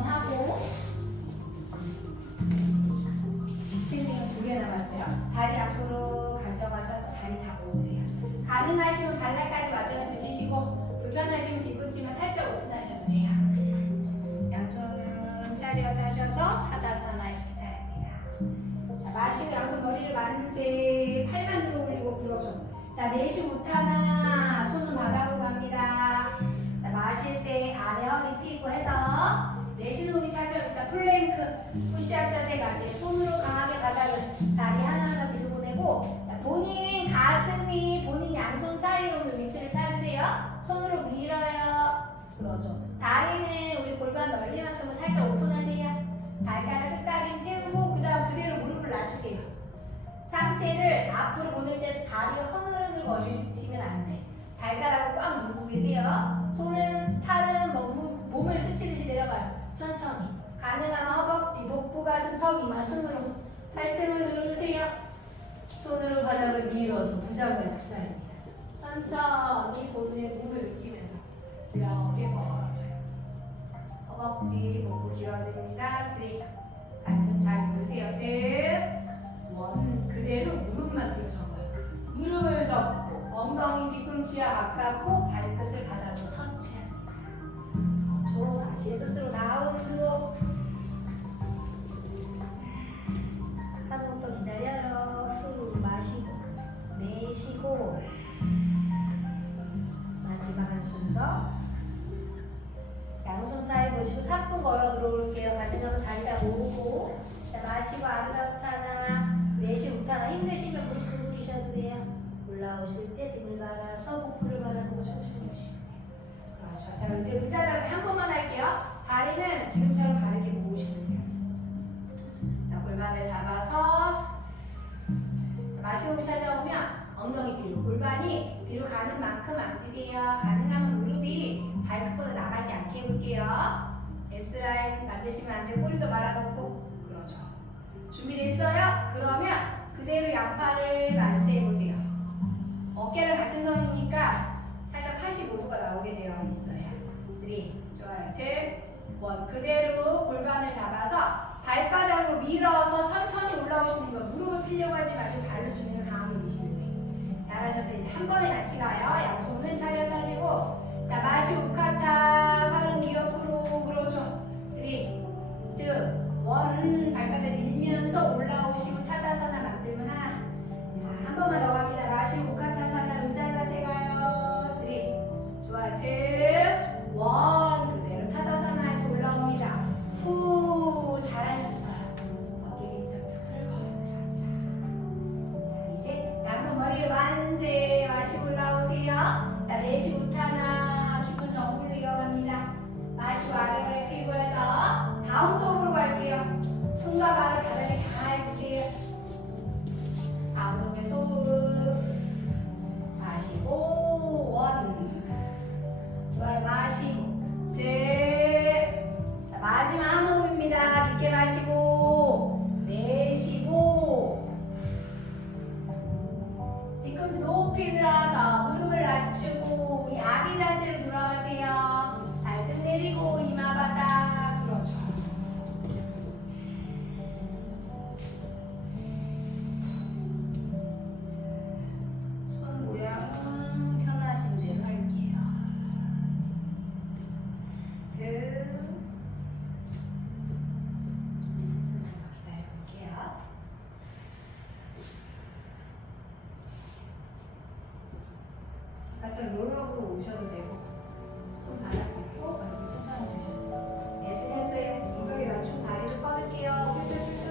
번 하고 스탠딩은 2개 남았어요. 다리 앞으로 가져가셔서 다리 다 모으세요. 가능하시면 발날까지 와드를 붙이시고 불편하시면 뒤꿈치만 살짝 오픈하셔도 돼요. 양손은 차렷하셔서 타다사나 스타일입니다. 자, 마시고 양손 머리를 만세, 팔만 들어 올리고 불어줘. 자, 내쉬 못하나 손은 바닥으로 갑니다. 자, 마실 때 아래 허리 펴고 헤더. 내쉬는 호흡이 차지합니다. 플랭크, 푸시업 자세 가세요. 손으로 강하게 바닥을 다리 하나하나 뒤로 보내고, 자, 본인 가슴이 본인 양손 사이에 오는 위치를 찾으세요. 손으로 밀어요. 그러죠. 다리는 우리 골반 넓이만큼은 살짝 오픈하세요. 발가락 끝까지 채우고 그 다음 그대로 무릎을 낮추세요. 상체를 앞으로 보낼 때 다리 허늘허늘 거주시면 안 돼. 발가락을 꽉 누르고 계세요. 손은 팔은 몸을 스치듯이 내려가요. 천천히. 가능하면 허벅지, 복부, 가슴, 턱, 이마, 손으로 팔등을 누르세요. 손으로 바닥을 밀어서 부자구의 숙사입니다. 천천히 몸을 느끼면서 이렇게 벌어져요. 허벅지, 복부 길어집니다. 3. 발등 잘 누르세요. 2. 1. 그대로 무릎만 뒤로 접어요. 무릎을 접고 엉덩이 뒤꿈치와 가깝고 발끝을 바닥으로 터치합니다. 다시 스스로 다운도. 한번 더 기다려요. 후 마시고 내쉬고 마지막 한숨 더. 양손 사이 보시고 3분 걸어 들어올게요. 가능하면 다리 다 모으고. 자, 마시고 아르다우타나 내쉬 우타나. 힘드시면 무릎 꿇으셔도 돼요. 올라오실 때 등을 말아서 복부를 바라보고 천천히 오시고. 그렇죠. 자, 이제 의자 자세 한 번만 할게요. 다리는 지금처럼 바르게 모으시면 돼요. 자, 골반을 잡아서 자, 마시고 찾아오면 엉덩이 뒤로, 골반이 뒤로 가는 만큼 앉으세요. 가능하면 무릎이 발끝보다 나가지 않게 해볼게요. S라인 만드시면 안 되고 꼬리뼈 말아놓고. 그렇죠. 준비됐어요? 그러면 그대로 양팔을 만세해보세요. 어깨를 같은 선이니까 살짝 45도가 나오게 되어 있어요. 3. 좋아요. 2. 1. 그대로 골반을 잡아서 발바닥으로 밀어서 천천히 올라오시는 거. 무릎을 피려고 하지 마시고 발로 주먹을 강하게 미시면 돼요. 잘하셔서 이제 한 번에 같이 가요. 양손은 차렷하시고. 자, 마시고 우카타. 팔은 귀 옆으로. 그렇죠. 3. 2. 1. 발바닥 밀면서 올라오시고 타다사나 만들면 하나. 자, 한 번만 더 갑니다. 마시고 우카타사나 의자 자세 가요. 3. 좋아요. 2. 1. 그대로 타다사나에서 올라옵니다. 후. 잘하셨어요. 어깨 긴장 툭 풀고. 자, 이제 양손 머리를 만세. 마시고 올라오세요. 자, 내쉬 우타나. 깊은 정굴 이어갑니다. 마시고 아래를 펴고 해서 다운독으로 갈게요. 손과 발을 바닥에 잘 붙이세요. 다운독의 호흡. 마시고 1. 좋아요. 마시고 2. 자, 마지막 한 호흡입니다. 깊게 마시고 내쉬고. 뒤꿈치 높이 들어서 무릎을 낮추고 우리 아기 자세로 돌아가세요. 발등 내리고 이마 바닥. 그렇죠. 손 모양은 편하신 대로 할게요. 숨만 더 기다려볼게요. 아까 롤업으로 오셔도 되고 손 바닥 짚고 얼굴 천천히 드셔도 돼요. 애쓰셨어요? 엉덩이 낮추고 다리 좀 뻗을게요. 툴툴툴툴.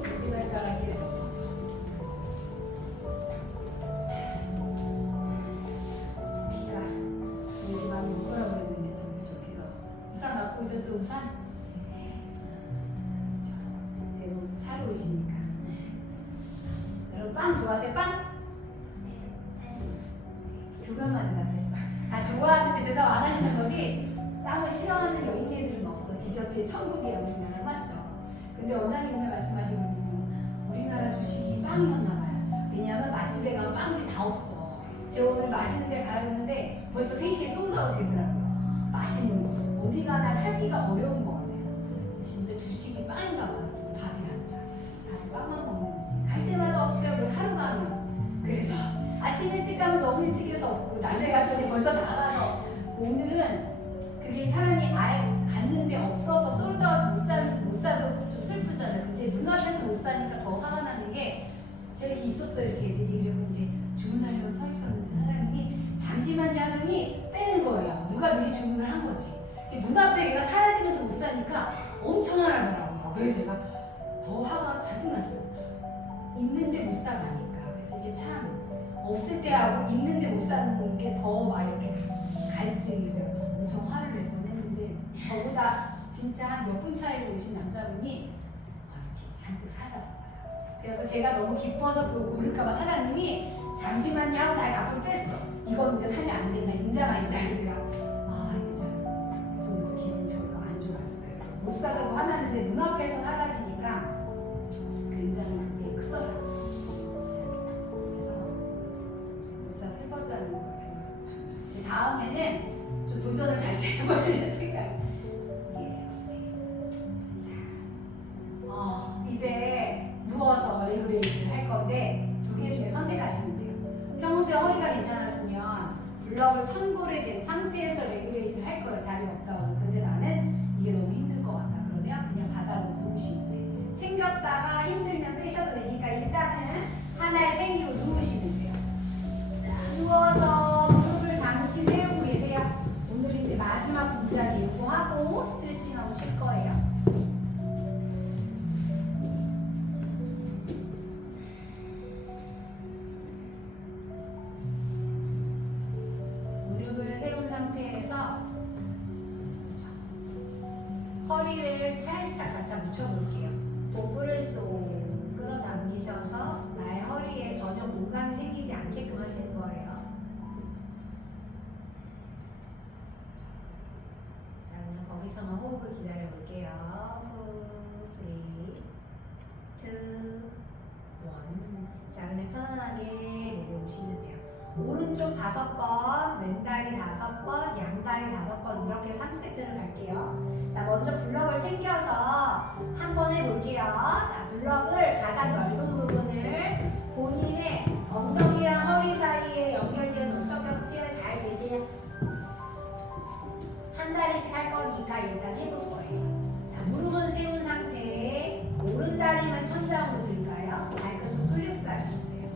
오지발가락이 비가 우리 마음이 우거라고 했는데 정말 저 비가. 우산 갖고 오셨어? 우산? 대부분 차로 오시니까. 여러분 빵 좋아하세요? 빵? 두 번만 대답했어. 다 좋아하는데 대답 안 하시는 거지? 빵을 싫어하는 여인네들은 없어. 디저트의 천국이야 우리나라. 맞죠? 근데 원장님 오늘 말씀하신 건 우리나라 주식이 빵이었나 봐요. 왜냐하면 맛집에 가면 빵들이 다 없어. 제가 오늘 맛있는 데 가였는데 벌써 3시에 송다고 되더라고요. 맛있는 거. 어디 가나 살기가 어려운 것 같아요. 진짜 주식이 빵인가 봐요. 밥이 아니라. 다들 빵만 먹는지. 갈 때마다 없어요. 그 하루 가면. 그래서 아침 일찍 가면 너무 일찍해서 없고 낮에 갔더니 벌써 나가서 오늘은 그게 사람이 아예 갔는데 없어서 솔드아웃 못 사도 좀 슬프잖아요. 근데 눈앞에서 못 사니까 더 화가 나는 게 제가 이렇게 있었어요. 이렇게 애들이 이러고 이제 주문하려고 서 있었는데 사장님이 잠시만요 하더니 빼는 거예요. 누가 미리 주문을 한 거지. 눈앞에 얘가 사라지면서 못 사니까 엄청 화나더라고요. 그래서 제가 더 화가 잔뜩 났어요. 있는데 못 사가니까. 그래서 이게 참 없을 때하고 있는데 못 사는 게 더 막 이렇게 갈증이 있어요. 엄청 화를 낼 뻔했는데 저보다 진짜 한 몇 분 차이로 오신 남자분이 이렇게 잔뜩 사셨어요. 그래서 제가 너무 기뻐서 그거 고를까봐 사장님이 잠시만요 하고 다시 앞으로 뺐어. 이건 이제 사면 안 된다. 임자가 있다. 그래서 제가 이게 참 저도 기분이 별로 안 좋았어요. 못 사서 화났는데 눈앞에서 사라지니까 굉장히 그게 크더라고요. 그래서 못 사 슬펐다는 거 같아요. 다음에는 좀 도전을 다시 해보려는 생각. 이제 누워서 레그레이즈를 할 건데 2개 중에 선택하시면 돼요. 평소에 허리가 괜찮았으면 블럭을 천골에 된 상태에서 레그레이즈를 할 거예요. 다리 없다고. 근데 나는 이게 너무 힘들 것 같다. 그러면 그냥 바닥으로 누우시면 돼요. 챙겼다가 힘들면 빼셔도 되니까 일단은 하나를 챙기고 누우시면 돼요. 자, 누워서 무릎을 잠시 세우고 계세요. 오늘 이제 마지막 동작이 이거 하고 스트레칭하고 쉴 거예요. 허리를 찰싹 갖다 붙여볼게요. 복부를 쏙 끌어당기셔서 나의 허리에 전혀 공간이 생기지 않게끔 하시는 거예요. 자, 그냥 거기서만 호흡을 기다려 볼게요. 4, 3, 2, 1. 자, 그냥 편안하게 내려오시면 돼요. 오른쪽 5번, 왼다리 5번, 양다리 5번 이렇게 3세트를 갈게요. 자, 먼저 블럭을 챙겨서 한번 해볼게요. 자, 블럭을 가장 넓은 부분을 본인의 엉덩이랑 허리 사이에 연결되어 넓적넓게 잘 되세요. 한 다리씩 할 거니까 일단 해볼 거예요. 자, 무릎은 세운 상태, 오른다리만 천장으로 들까요? 발끝은 플렉스 하시면 돼요.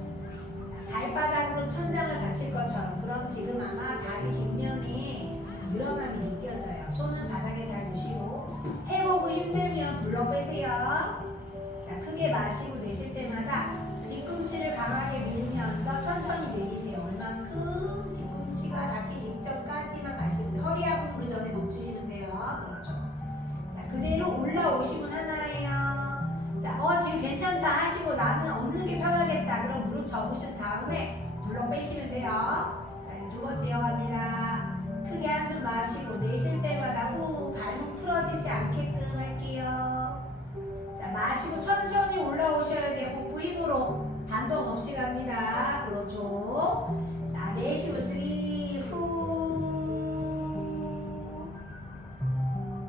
자, 발바닥으로 천장을 받칠 것처럼. 그럼 지금 아마 다리 뒷면에 늘어남이 느껴져요. 손은 바닥에 잘 두시고 해보고 힘들면 블럭 빼세요. 자, 크게 마시고 내쉴 때마다 뒤꿈치를 강하게 밀면서 천천히 내리세요. 얼만큼 뒤꿈치가 닿기 직전까지만 가시면 돼요. 허리 아픈 그 전에 멈추시면 돼요. 그렇죠. 자, 그대로 올라오시면 하나예요. 자, 지금 괜찮다 하시고 나는 없는 게 편하겠다. 그럼 무릎 접으신 다음에 블럭 빼시면 돼요. 자, 이제 2번째 이어갑니다. 크게 한숨 마시고 내쉴 때마다 후 발목 틀어지지 않게끔 할게요. 자, 마시고 천천히 올라오셔야 돼요. 복부 힘으로 반동 없이 갑니다. 그렇죠. 자, 내쉬고 3, 후.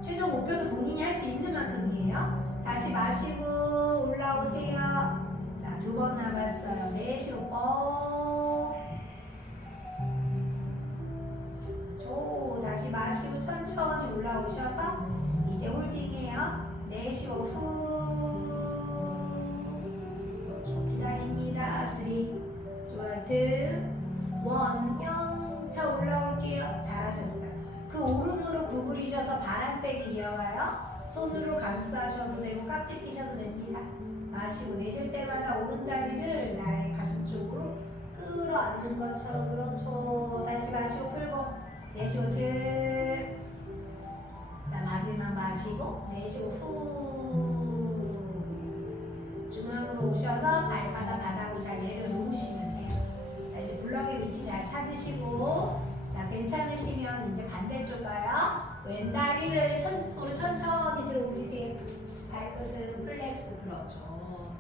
최종 목표는 본인이 할 수 있는 만큼이에요. 다시 마시고 올라오세요. 자, 2번 남았어요. 내쉬고 뻥. 다시 마시고 천천히 올라오셔서 이제 홀딩해요. 내쉬고 후. 그렇죠. 기다립니다. 3, 2, 1, 0. 자, 올라올게요. 잘하셨어요. 그 오른무릎 구부리셔서 바람빼기 이어가요. 손으로 감싸셔도 되고 깍지 끼셔도 됩니다. 마시고 내쉴 때마다 오른다리를 나의 가슴 쪽으로 끌어안는 것처럼. 그렇죠. 다시 마시고 풀고 내쉬고 들. 자, 마지막 마시고 내쉬고 후. 중앙으로 오셔서 발바닥 바닥으로 잘 내려놓으시면 돼요. 자, 이제 블럭의 위치 잘 찾으시고, 자, 괜찮으시면 이제 반대쪽 가요. 왼다리를 천으로 천천히 들어 올리세요. 발끝은 플렉스. 그렇죠.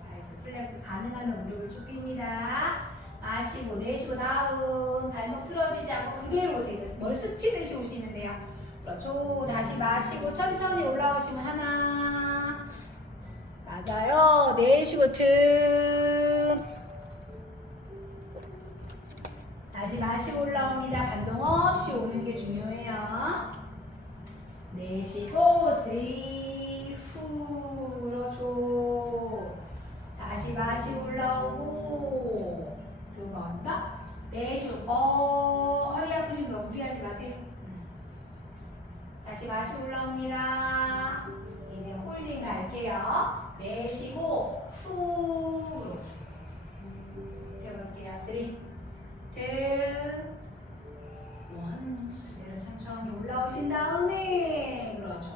발끝 플렉스. 가능하면 무릎을 쭉 핍니다. 마시고 내쉬고 다음 발목 틀어지지 않고 그대로 오세요. 그래서 뭘 스치듯이 오시면 돼요. 그렇죠. 다시 마시고 천천히 올라오시면 하나. 맞아요. 내쉬고 틈. 다시 마시고 올라옵니다. 반동 없이 오는 게 중요해요. 내쉬고 3, 후. 그렇죠. 다시 마시고 올라오고 두 번 더. 내쉬고 허리 아프신 분 무리하지 마세요. 다시 마시고 올라옵니다. 이제 홀딩 갈게요. 내쉬고 후. 그렇죠. 해볼게요. 3, 2, 1. 그대로 천천히 올라오신 다음에 그렇죠.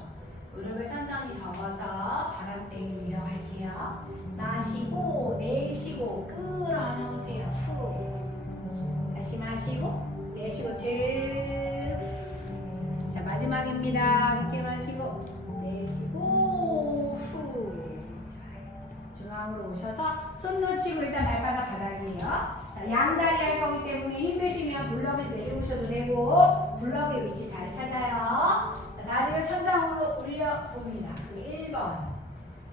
무릎을 천천히 접어서 바람빼기 이어갈게요. 마시고 내쉬고 끌어안아보세요. 후. 다시 마시고 내쉬고 들. 자, 마지막입니다. 깊게 마시고 내쉬고 후. 중앙으로 오셔서 손 놓치고 일단 발바닥 바닥이에요. 자, 양다리 할 거기 때문에 힘드시면 블럭에서 내려오셔도 되고 블럭의 위치 잘 찾아요. 자, 다리를 천장으로 올려봅니다. 그게 1번.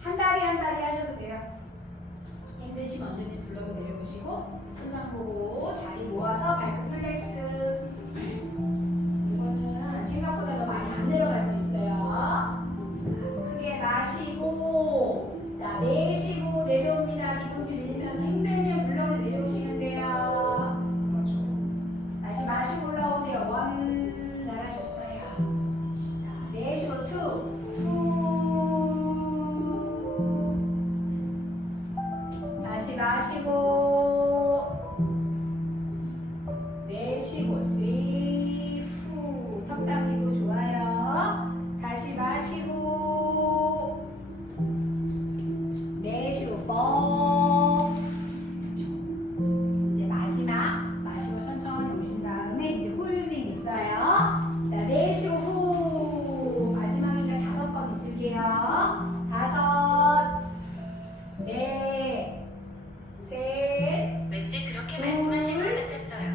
한 다리 한 다리 하셔도 돼요. 힘드시면 언제든 블럭에 내려오시고 천장 보고 다리 모아서 발끝 플렉스. 이거는 생각보다 더 많이 안 내려갈 수 있어요. 자, 크게 마시고 자, 내쉬고 내려옵니다. 뒤통수 밀면서 힘들면 블럭에 내려오시면 돼요. 그렇죠. 다시 마시고 올라오세요. 원. 잘하셨어요. 자, 내쉬고 투. 후. 다시 마시고 내쉬고 쓰리. 후. 턱 당기고 좋아요. 다시 마시고 내쉬고 4. 이제 마지막 마시고 천천히 오신 다음에 이제 홀딩 있어요. 자, 내쉬고 후. 마지막이니까 5번 있을게요. 5, 넷, 셋, 왠지 그렇게 말씀하실 것 같았어요.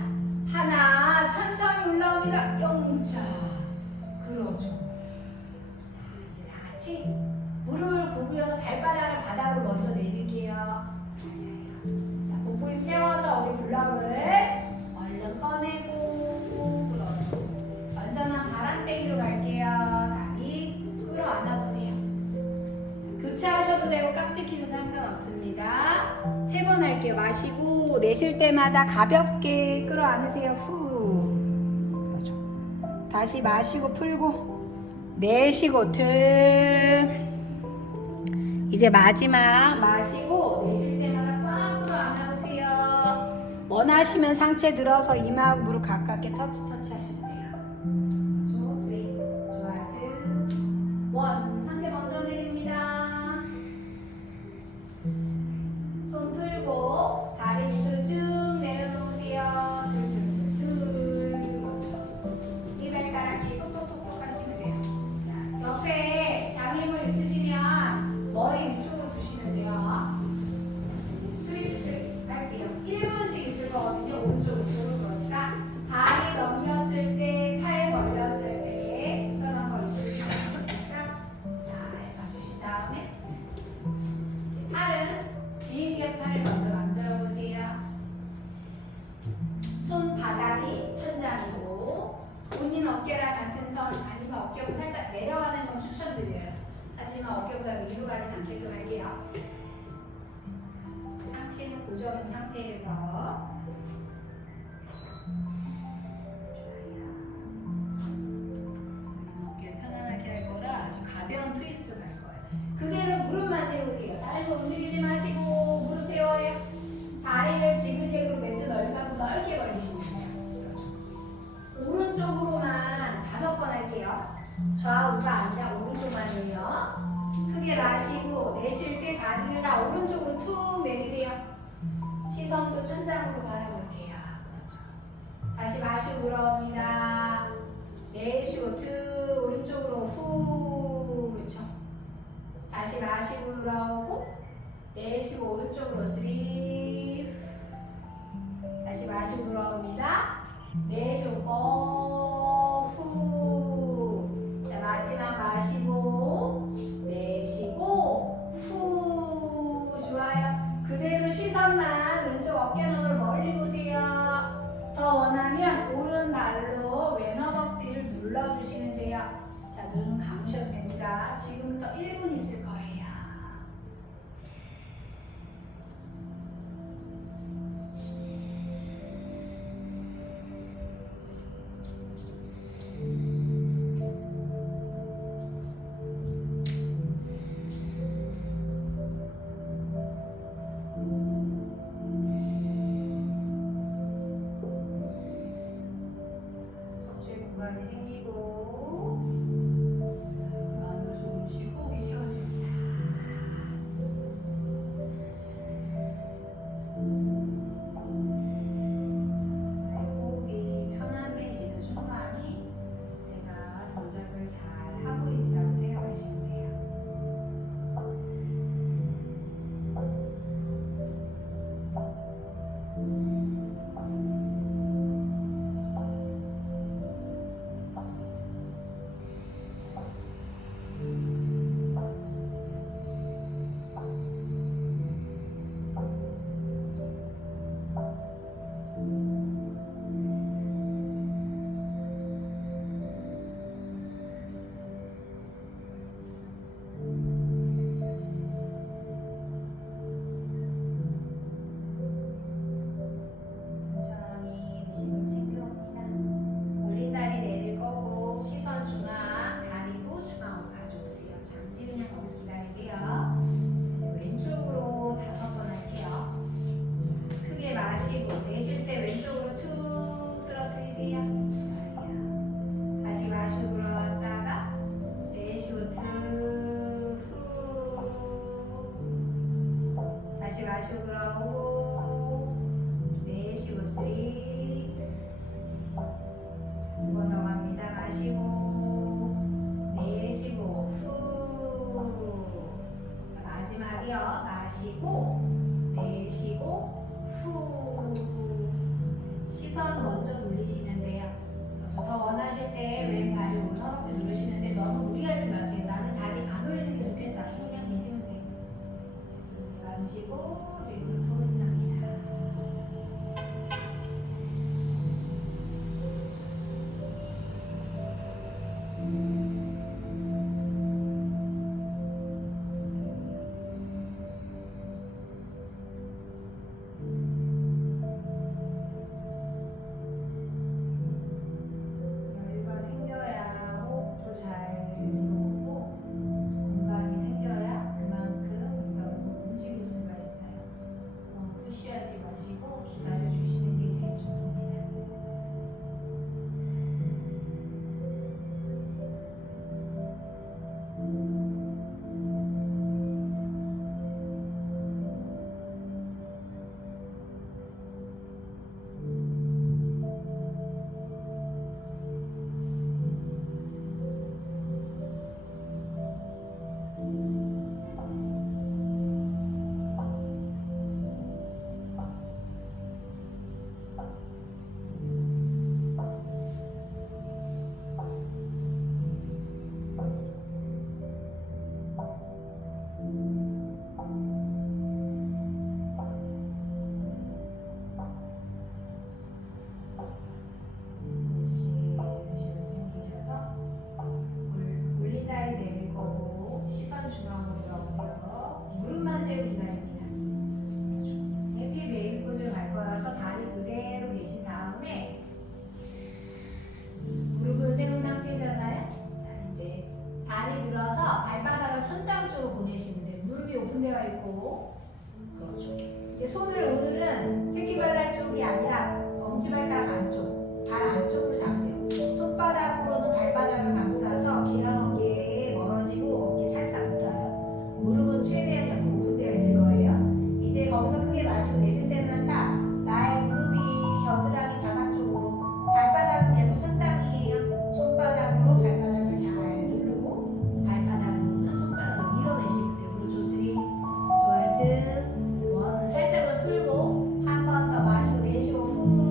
하나. 천천히 올라옵니다. 영자. 그렇죠. 자, 이제 다 같이 무릎을 구부려서 발바닥을 바닥으로 먼저 내릴게요. 맞아요. 자, 복부 힘 채워서 우리 블럭을 얼른 꺼내고 그렇죠. 완전한 바람 빼기로 갈게요. 다리 끌어안아보세요. 교차하셔도 되고 깍지 끼셔도 상관없습니다. 3번 할게요. 마시고 내쉴 때마다 가볍게 끌어안으세요. 후. 그렇죠. 다시 마시고 풀고 내쉬고 틈. 이제 마지막 마시고 내쉴 때마다 꽉 끌어안아보세요. 원하시면 상체 들어서 이마하고 무릎 가깝게 터치 하셔도 돼요. 그렇죠. 3, 좋아요. 2, 1. 상체 먼저 내립니다. 손 풀고 다리 밑으로 쭉 내려놓으세요. 지발가락이 톡톡톡톡 하시면 돼요. 자, 옆에 장애물 있으시면 머리 위쪽으로 두시면 돼요. 트위스트 할게요. 1분씩 있을 거거든요. 오른쪽 왼쪽으로. 그러니까 다리 넘겼을 때, 팔 벌렸을 때 편한 거 있으시면 잘 봐주신 다음에 팔은 길게 팔을 먼저 만들어 보세요. 손바닥이 천장이고 본인 어깨랑 같은 선 아니면 어깨보다 살짝 내려가는 건 추천드려요. 하지만 어깨보다 위로 가진 않게끔 할게요. 상체는 고정인 상태에서 어깨를 편안하게 할 거라 아주 가벼운 트위스트 갈 거예요. 그대로 무릎만 세우세요. 다른 거 움직이지 마시고 무릎 세워요. 다리를 지그재그로 매트 넓이만큼 넓게 벌리시면 돼요. 그렇죠. 오른쪽으로만 5번 할게요. 좌우가 아니라 오른쪽만이에요. 크게 마시고 내쉴 때 다리를 다 오른쪽으로 툭 내리세요. 시선도 천장으로 바라볼게요. 그렇죠. 다시 마시고 들어옵니다. 내쉬고 툭 오른쪽으로 후. 그렇죠. 다시 마시고 돌아오고 내쉬고 오른쪽으로 3. 마시고 들어옵니다. 내쉬고 후. 자, 마지막 마시고 내쉬고 후. 좋아요. 그대로 시선만 왼쪽 어깨너머를 멀리 보세요. 더 원하면 오른발로 왼 허벅지를 눌러주시면 돼요. 자, 눈 감으셔도 됩니다. 지금부터 1분 있을 거예요. 척추에 공간이 생기고 그 안으로 조금씩 호흡이 채워집니다. 나의 호흡이 편안해지는 순간이 내가 동작을 잘 하고 있다고 생각하시면 돼요. 천천히 의식을 챙겨옵니다. 올린 다리 내릴 거고 시선 중앙, 다리도 중앙으로 가져오세요. 잠시 그냥 거기서 기다리세요. 왼쪽으로 5번 할게요. 크게 마시고 내쉴 때 왼쪽으로 툭 쓰러뜨리세요. 좋아요. 다시 마시고 들어왔다가 내쉬고 툭 후. 다시 마시고 들어오고 내쉬고 쓰리. 두 번 더 갑니다. 마시고 내쉬고 후. 자, 마지막이요. 마시고 내쉬고 후. 시선 먼저 돌리시면 돼요. 그래서 더 원하실 때 왼발이 오른 허벅지 누르시는데 너무 무리하지 마세요. 나는 다리 안 올리는 게 좋겠다. 그냥 계시면 돼요. 마시고 뒤로 풀어납니다. 여유가 생겨야 호흡도 잘 들어오고 공간이 생겨야 그만큼 우리가 몸을 움직일 수가 있어요. 너무 푸시하지 마시고 기다려 주시는 게 제일 좋습니다. 올린 다리 내릴 거고 시선 중앙으로 들어오세요. 무릎만 세우고 기다립니다. 해피 메인 포즈로 갈 거라서 다리 그대로 계신 다음에 무릎을 세운 상태잖아요. 자, 이제 다리 들어서 발바닥을 천장 쪽으로 보내시면 돼요. 무릎이 오픈되어 있고 그렇죠. 이제 손을 오늘은 새끼발랄 쪽이 아니라 엄지발가락 안쪽, 발 안쪽으로 잡으세요. 손바닥으로는 발바닥을 감싸서 기랑 어깨에 멀어지고 어깨 찰싹 붙어요. 무릎은 최대한 옆으로 오픈되어 있을 거예요. 이제 거기서 크게 마시고 내쉴 때마다 나의 무릎이 겨드랑이 바닥 쪽으로, 발바닥은 계속 천장이에요. 손바닥으로 발바닥을 잘 누르고 발바닥으로는 손바닥을 밀어내시면 돼요. 그렇죠. 3. 좋아요. 2. 1. 살짝만 풀고 한 번 더 마시고 내쉬고 후.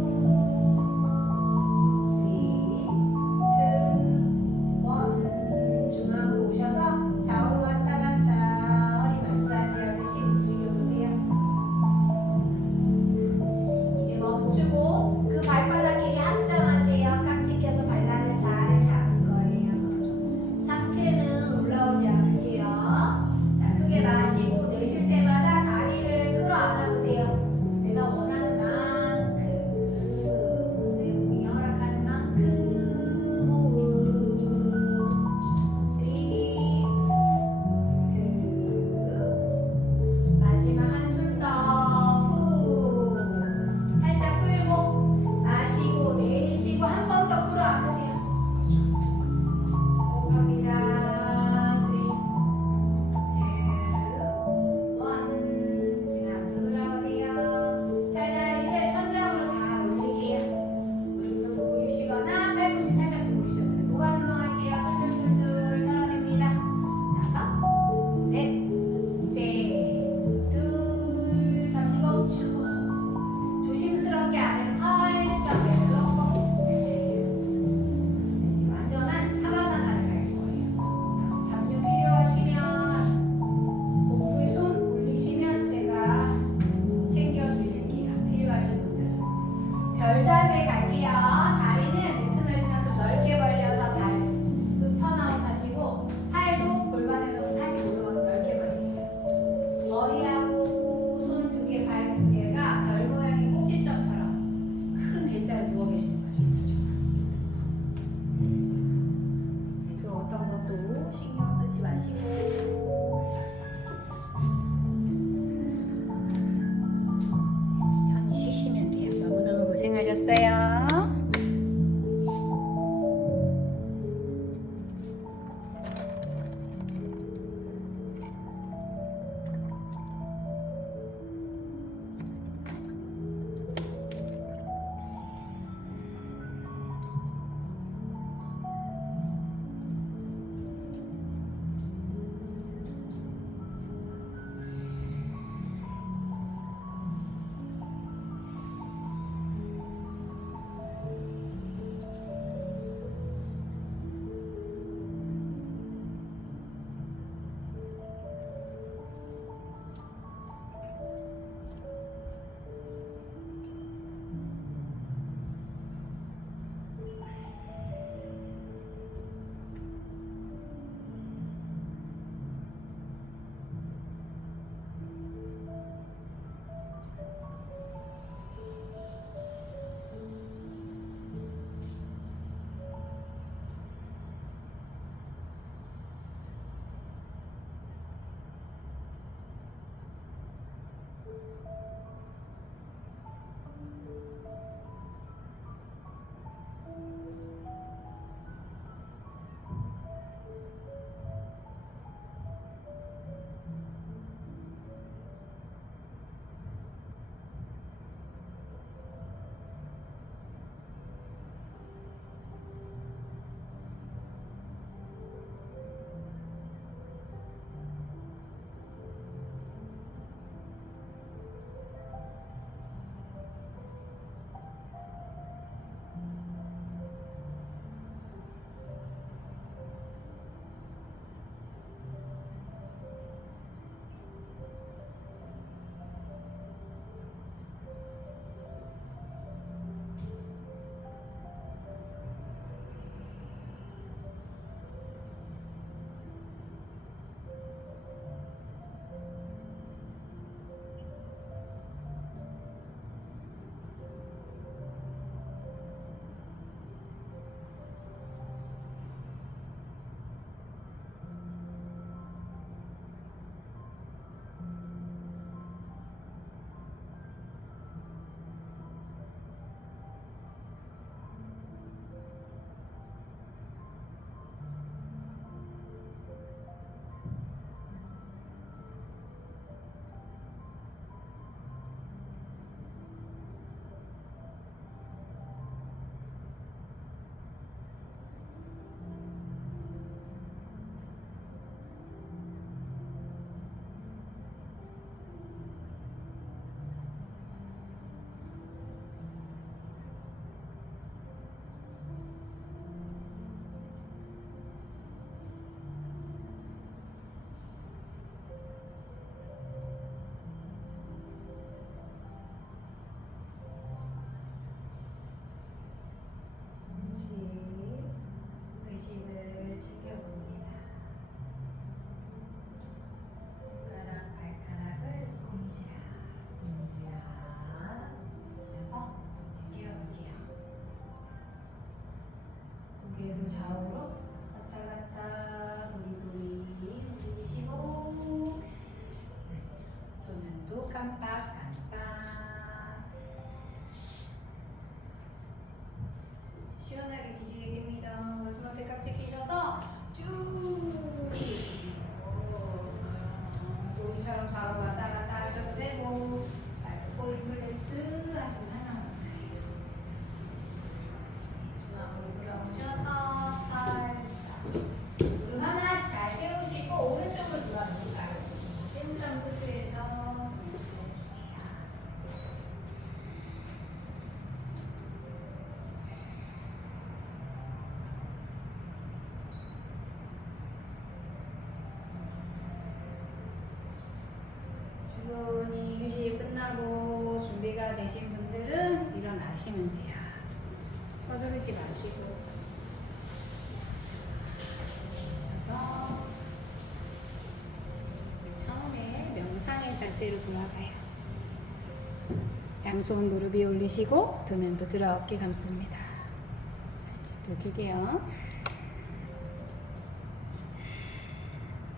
그리고 좌우로 왔다 갔다 부리부리 움직이시고 두 눈도 깜빡깜빡. 시원하게 기지개 깁니다. 가슴 앞에 깍지 끼셔서 쭉 여기처럼 좌우로 왔다 갔다 하셔도 되고 발코 인플렉스 하셔도 상관없어요. 중앙으로 돌아오셔서 팔사 무릎 하나씩 잘 세우시고 오른쪽으로 돌아볼까요? 땡점 끝에서 해주세요. 충분히 휴식 끝나고 준비가 되신 분들은 일어나시면 돼요. 서두르지 마시고. 그래서 처음에 명상의 자세로 돌아가요. 양손 무릎 위에 올리시고 두 눈 부드럽게 감습니다. 살짝 펴길게요.